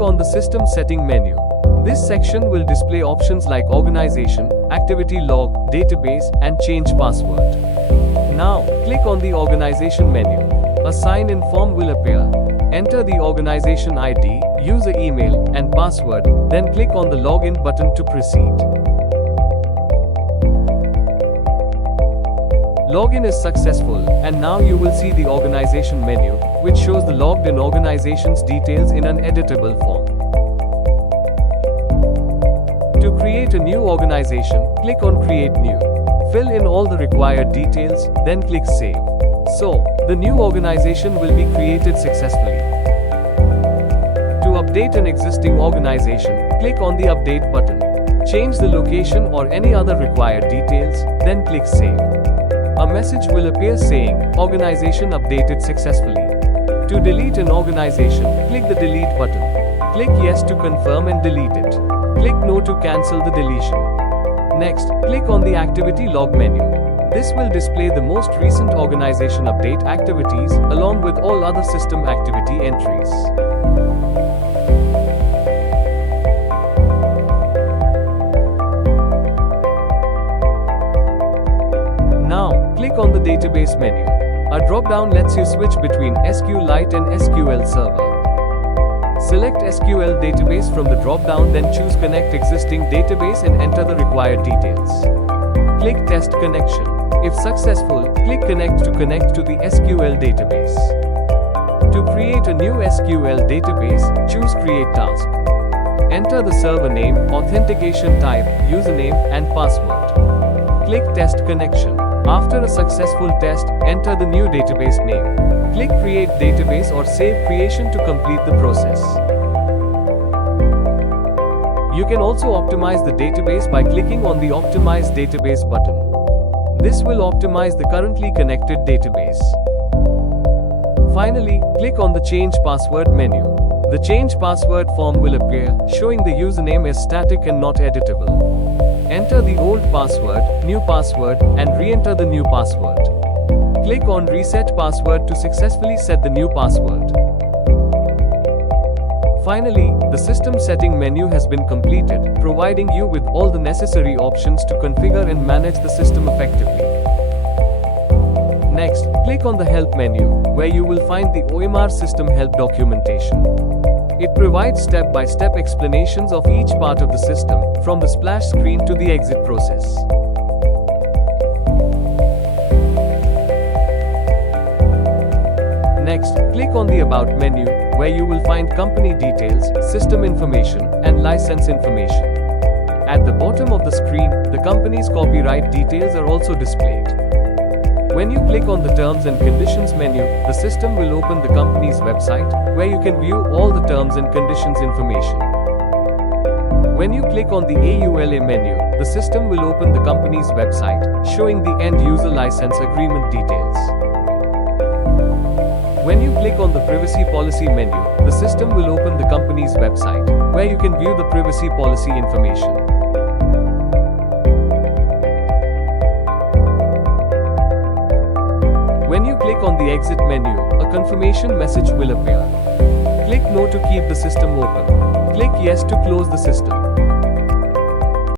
on the System Setting menu. This section will display options like Organization, Activity Log, Database, and Change Password. Now, click on the Organization menu. A sign-in form will appear. Enter the organization ID, user email, and password, then click on the Login button to proceed. Login is successful, and now you will see the Organization menu, which shows the logged-in organization's details in an editable form. To create a new organization, click on Create New. Fill in all the required details, then click Save. So, the new organization will be created successfully. To update an existing organization, click on the Update button. Change the location or any other required details, then click Save. A message will appear saying, Organization updated successfully. To delete an organization, click the Delete button. Click Yes to confirm and delete it. Click No to cancel the deletion. Next, click on the Activity Log menu. This will display the most recent organization update activities, along with all other system activity entries. Now, click on the Database menu. A drop-down lets you switch between SQLite and SQL Server. Select SQL Database from the drop-down, then choose Connect Existing Database and enter the required details. Click Test Connection. If successful, click Connect to the SQL database. To create a new SQL database, choose Create Task. Enter the server name, authentication type, username, and password. Click Test Connection. After a successful test, enter the new database name. Click Create Database or Save Creation to complete the process. You can also optimize the database by clicking on the Optimize Database button. This will optimize the currently connected database. Finally, click on the Change Password menu. The Change Password form will appear, showing the username is static and not editable. Enter the old password, new password, and re-enter the new password. Click on Reset Password to successfully set the new password. Finally, the System Setting menu has been completed, providing you with all the necessary options to configure and manage the system effectively. Next, click on the Help menu, where you will find the OMR System Help documentation. It provides step-by-step explanations of each part of the system, from the splash screen to the exit process. Next, click on the About menu, where you will find company details, system information, and license information. At the bottom of the screen, the company's copyright details are also displayed. When you click on the Terms and Conditions menu, the system will open the company's website, where you can view all the terms and conditions information. When you click on the AULA menu, the system will open the company's website, showing the End User License Agreement details. When you click on the Privacy Policy menu, the system will open the company's website, where you can view the privacy policy information. When you click on the Exit menu, a confirmation message will appear. Click No to keep the system open. Click Yes to close the system.